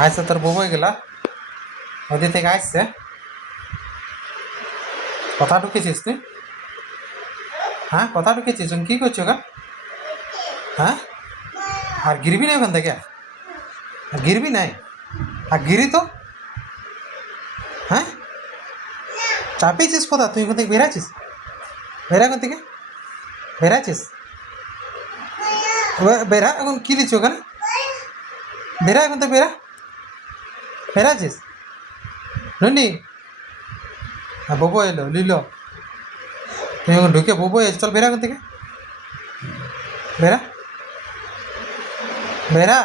আচ্ছা তোর বউ হয়ে গেলা নদী থেকে আসছে কথা ঢুকেছিস তুই হ্যাঁ কথা ঢুকেছিস তুমি কী করছো গা হ্যাঁ আর গিরবি না ওখান থেকে আর গিরবি নাই আর গিরি তো হ্যাঁ চাপিয়েছিস কোথা তুই ওখান থেকে বেরাচ্ছিস বেরা ওখান থেকে বেরাচ্ছিস বেরা এখন কী দিচ্ছ ওখানে বেরা এখন থেকে বেরা বেরাচ্ছিস ননি হ্যাঁ ববো এলো লিলো তুই এখন ঢুকে ববো এসে চল বেরা ওখান থেকে বেরা বেরা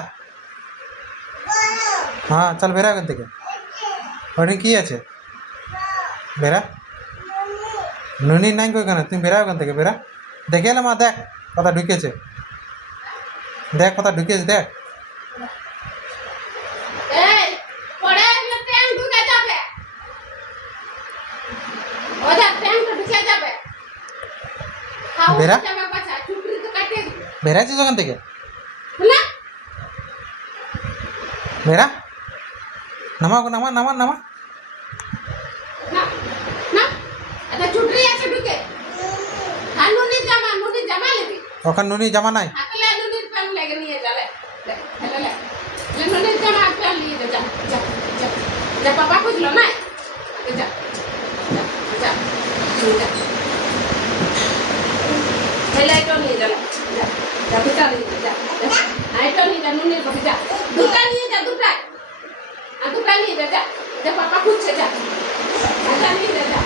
হ্যাঁ চল বেরা ওখান থেকে ওখানে কী আছে বেরা নুনি নাই ওইখানে তুমি বেরা ওখান থেকে বেরা দেখে এলাম দেখ কথা ঢুকেছে দেখ কথা ঢুকেছে দেখ বেরা বেরাচ্ছিস ওখান থেকে বেরা নামা নামা নামা নামা ওখানে নুনি জামা নাই পাপা খুঁজলো না এটাও নিয়ে যাবে দুটা নিয়ে যা এটাও নিয়ে যা নুনের পথে যা দুটা নিয়ে যা দুটা আর দুটা নিয়ে যা যা পাপা খুঁজছে যা নিয়ে যা